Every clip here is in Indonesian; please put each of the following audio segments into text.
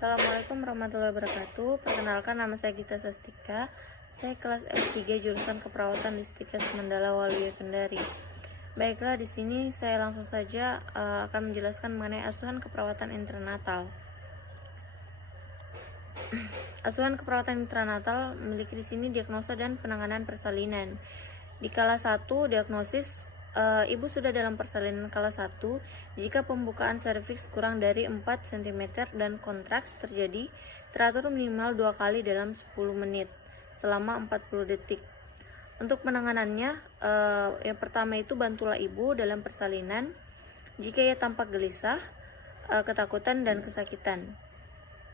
Assalamualaikum warahmatullahi wabarakatuh. Perkenalkan, nama saya Gita Sastika. Saya kelas S3 jurusan Keperawatan Distikas Mandala Waluyo Kendari. Baiklah, di sini saya langsung saja akan menjelaskan mengenai asuhan keperawatan intranatal. Asuhan keperawatan intranatal memiliki di sini diagnosa dan penanganan persalinan. Di kala 1 diagnosis, ibu sudah dalam persalinan kala 1 jika pembukaan serviks kurang dari 4 cm dan kontraks terjadi teratur minimal 2 kali dalam 10 menit selama 40 detik. Untuk penanganannya, yang pertama itu bantulah ibu dalam persalinan jika ia tampak gelisah, ketakutan, dan kesakitan.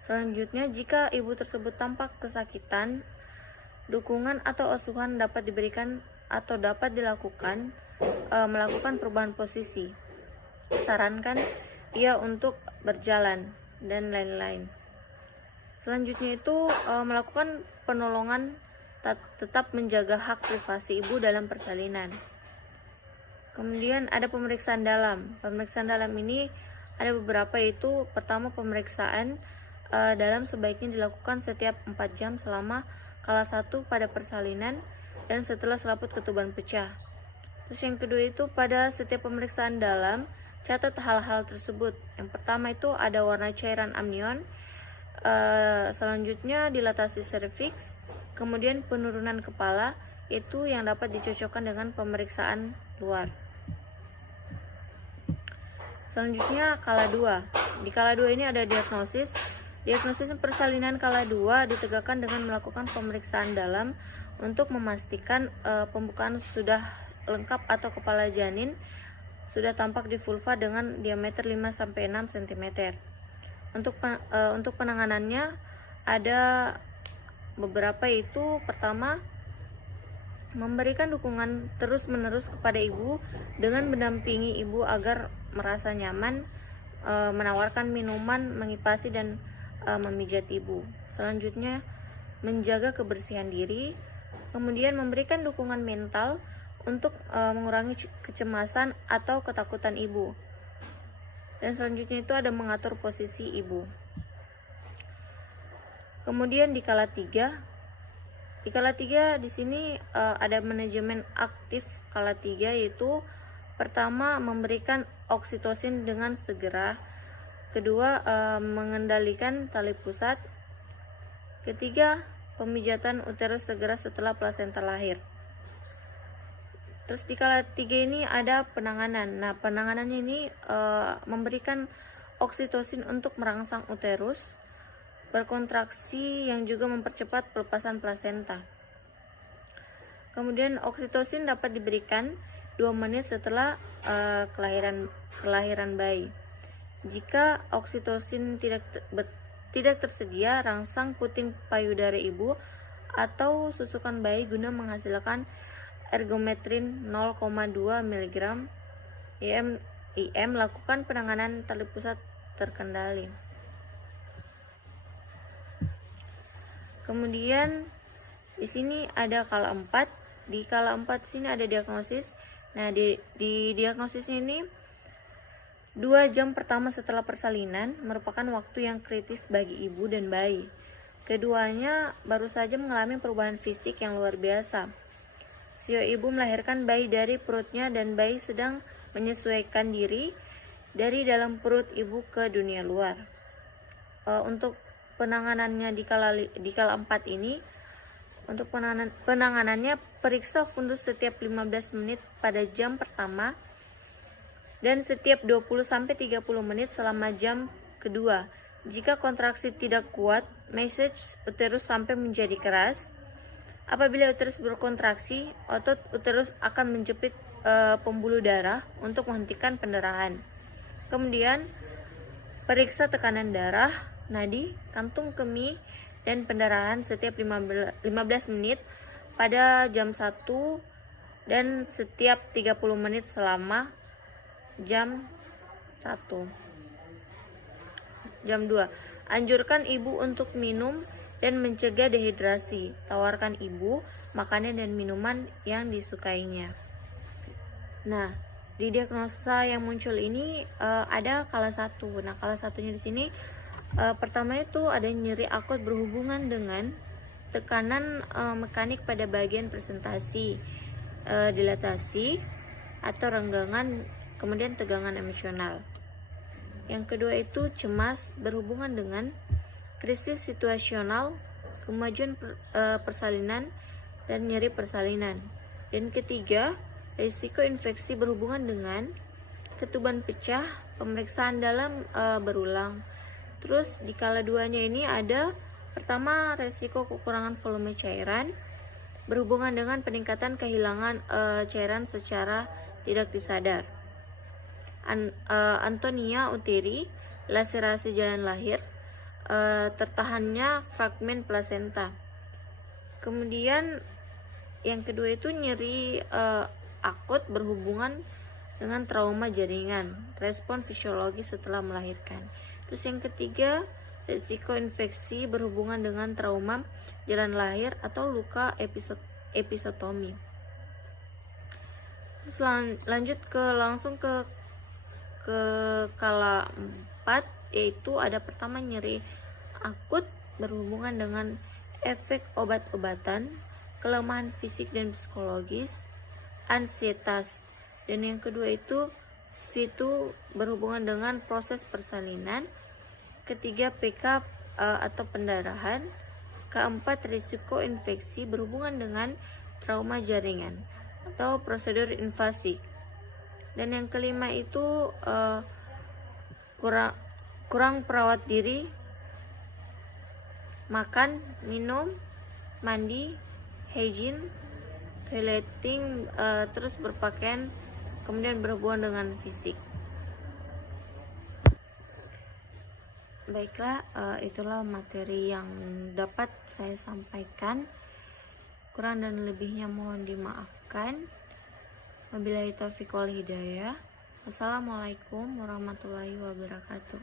Selanjutnya, jika ibu tersebut tampak kesakitan, dukungan atau asuhan dapat diberikan atau dapat dilakukan melakukan perubahan posisi, sarankan ia untuk berjalan, dan lain-lain. Selanjutnya itu melakukan penolongan tetap menjaga hak privasi ibu dalam persalinan. Kemudian ada pemeriksaan dalam. Pemeriksaan dalam ini ada beberapa, yaitu pertama pemeriksaan dalam sebaiknya dilakukan setiap 4 jam selama kala 1 pada persalinan dan setelah selaput ketuban pecah. Terus yang kedua itu pada setiap pemeriksaan dalam catat hal-hal tersebut. Yang pertama itu ada warna cairan amnion, selanjutnya dilatasi serviks, kemudian penurunan kepala, itu yang dapat dicocokkan dengan pemeriksaan luar. Selanjutnya kala 2. Di kala 2 ini ada diagnosis. Diagnosis persalinan kala 2 ditegakkan dengan melakukan pemeriksaan dalam untuk memastikan pembukaan sudah lengkap atau kepala janin sudah tampak di vulva dengan diameter 5-6 cm. Untuk penanganannya ada beberapa, yaitu pertama memberikan dukungan terus-menerus kepada ibu dengan mendampingi ibu agar merasa nyaman, menawarkan minuman, mengipasi, dan memijat ibu. Selanjutnya menjaga kebersihan diri, kemudian memberikan dukungan mental untuk mengurangi kecemasan atau ketakutan ibu. Dan selanjutnya itu ada mengatur posisi ibu. Kemudian di kala 3. Di kala 3 di sini ada manajemen aktif kala 3, yaitu pertama memberikan oksitosin dengan segera, kedua mengendalikan tali pusat, ketiga pemijatan uterus segera setelah plasenta lahir. Terus di kala 3 ini ada penanganan. Nah, penanganannya ini memberikan oksitosin untuk merangsang uterus berkontraksi yang juga mempercepat pelepasan plasenta. Kemudian oksitosin dapat diberikan 2 menit setelah kelahiran bayi. Jika oksitosin tidak tersedia, rangsang puting payudara ibu atau susukan bayi guna menghasilkan ergometrin 0,2 mg IM. Lakukan penanganan tali pusat terkendali. Kemudian di sini ada kala 4. Di kala 4 sini ada diagnosis. Nah, di diagnosis ini 2 jam pertama setelah persalinan merupakan waktu yang kritis bagi ibu dan bayi. Keduanya baru saja mengalami perubahan fisik yang luar biasa. Sio ibu melahirkan bayi dari perutnya dan bayi sedang menyesuaikan diri dari dalam perut ibu ke dunia luar. Untuk penanganannya di kala 4 ini, untuk penanganannya periksa fundus setiap 15 menit pada jam pertama dan setiap 20-30 menit selama jam kedua. Jika kontraksi tidak kuat, massage uterus sampai menjadi keras. Apabila uterus berkontraksi, otot uterus akan menjepit pembuluh darah untuk menghentikan pendarahan. Kemudian periksa tekanan darah, nadi, kantung kemih, dan pendarahan setiap 15 menit pada jam 1 dan setiap 30 menit selama jam 1. Jam 2. Anjurkan ibu untuk minum dan mencegah dehidrasi. Tawarkan ibu makanan dan minuman yang disukainya. Nah, di diagnosa yang muncul ini ada kala 1. Nah, kala 1-nya di sini Pertama itu ada nyeri akut berhubungan dengan tekanan mekanik pada bagian presentasi, dilatasi atau renggangan, kemudian tegangan emosional. Yang kedua itu cemas berhubungan dengan krisis situasional, kemajuan persalinan, dan nyeri persalinan. Dan ketiga, risiko infeksi berhubungan dengan ketuban pecah, pemeriksaan dalam berulang. Terus di kala duanya ini ada pertama risiko kekurangan volume cairan berhubungan dengan peningkatan kehilangan cairan secara tidak disadar. Antonia Uteri, laserasi jalan lahir, tertahannya fragmen plasenta. Kemudian yang kedua itu nyeri akut berhubungan dengan trauma jaringan, respon fisiologi setelah melahirkan. Terus yang ketiga, risiko infeksi berhubungan dengan trauma jalan lahir atau luka episiotomi. Terus lanjut langsung ke kala 4, yaitu ada pertama nyeri akut berhubungan dengan efek obat-obatan, kelemahan fisik dan psikologis, ansietas. Dan yang kedua itu berhubungan dengan proses persalinan. Ketiga, PK atau pendarahan. Keempat, risiko infeksi berhubungan dengan trauma jaringan atau prosedur invasi. Dan yang kelima itu kurang perawat diri, makan, minum, mandi, hygiene, toileting, terus berpakaian, kemudian berhubungan dengan fisik. Baiklah, itulah materi yang dapat saya sampaikan. Kurang dan lebihnya mohon dimaafkan. Wabillahi taufiq wal hidayah. Wassalamualaikum warahmatullahi wabarakatuh.